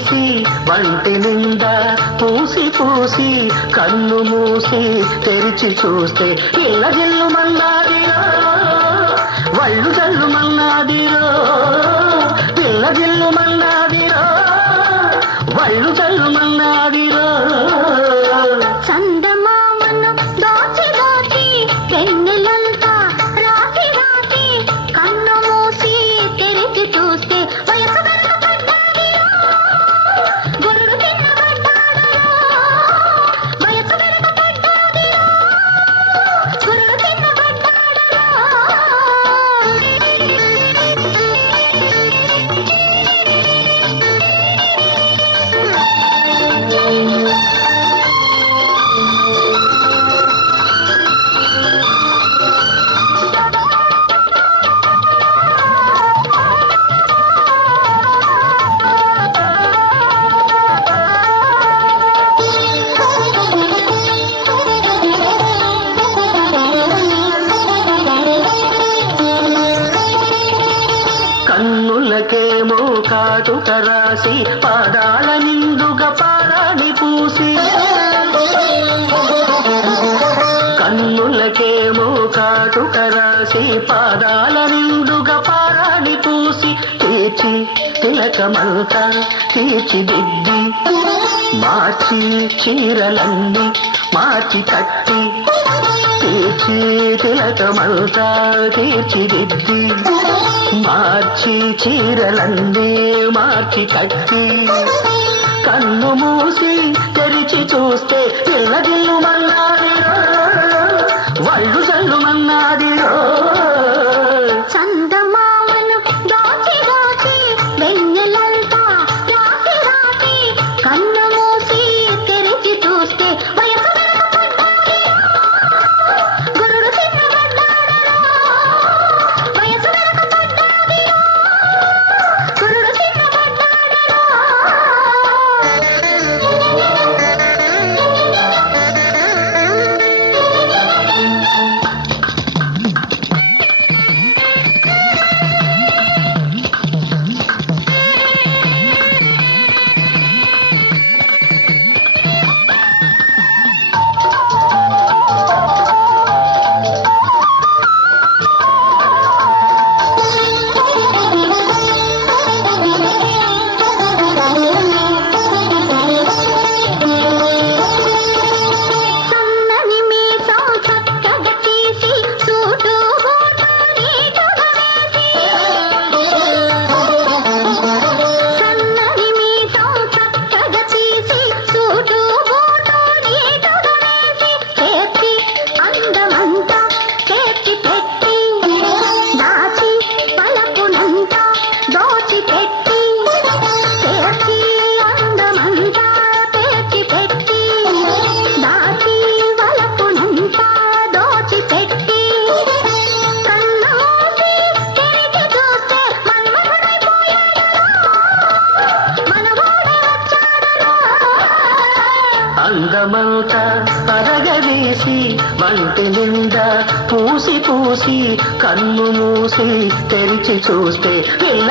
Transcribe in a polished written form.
అరగదీసి వంటి నిండా పూసి పూసి కన్ను మూసి తెరిచి చూస్తే ఇళ్ళ జిల్లు మన్నాదిరో వళ్ళు జల్లు మన్నాదిరో పిల్ల జిల్లు మన్నాదిరో వళ్ళు జల్లు మన్నాదిరో చందమామను దోచి దోచి వెన్నెలంతా రాసి రాసి కన్ను మూసి తెరిచి చూస్తే వయసు వెనుకబడ్డాదిరో గురుడు తిన్నబడ్డాడురో వయసు వెనుకబడ్డాదిరో గురుడు తిన్నబడ్డాడురో కన్నులకేమో కాటుక రాసి పాదాల నిండుగా పారాణి పూసి కన్నులకేమో కాటుక రాసి పాదాల నిండుగా పారాణి పూసి తీర్చి తిలకమంతా తీర్చిదిద్ది మార్చి చీరలన్నీ మార్చి కట్టి తీర్చి తిలకమంతా తీర్చిదిద్ది మార్చి చీరలన్నీ మార్చి కట్టి కన్ను మూసి తెరిచి చూస్తే పిల్లదిల్లు మన్నాదిరో వళ్ళు జల్లు మన్నాదిరో చందమామను దోచి దోచి వెన్నెలంతా రాసి రాసి కన్ను మూసి తెరిచి చూస్తే వయసు వెనుకబడ్డాదిరో గురుడు తిన్నబడ్డాడురో వయసు వెనుకబడ్డాదిరో గురుడు తిన్నబడ్డాడురో సన్నని మీసం చక్కగా తీసి సూటు బూటు నీటుగా వేసి సన్నని మీసం చక్కగా తీసి సూటు బూటు నీటుగా వేసి చేర్చి అందమంతా చేర్చి పెట్టి దాచి పలపునంతా దోచి పెట్టి చేర్చి అందమంతా చేర్చి పెట్టి దాచి వలపునంతా దోచి పెట్టి కన్ను మూసి తెరిచి చూస్తే మన్మథుడైపోయాడురో మనవాడే వచ్చాడురో అందమంతా అరగదీసి వంటి నిండా పూసి పూసి కన్ను మూసి తెరిచి చూస్తే పిల్ల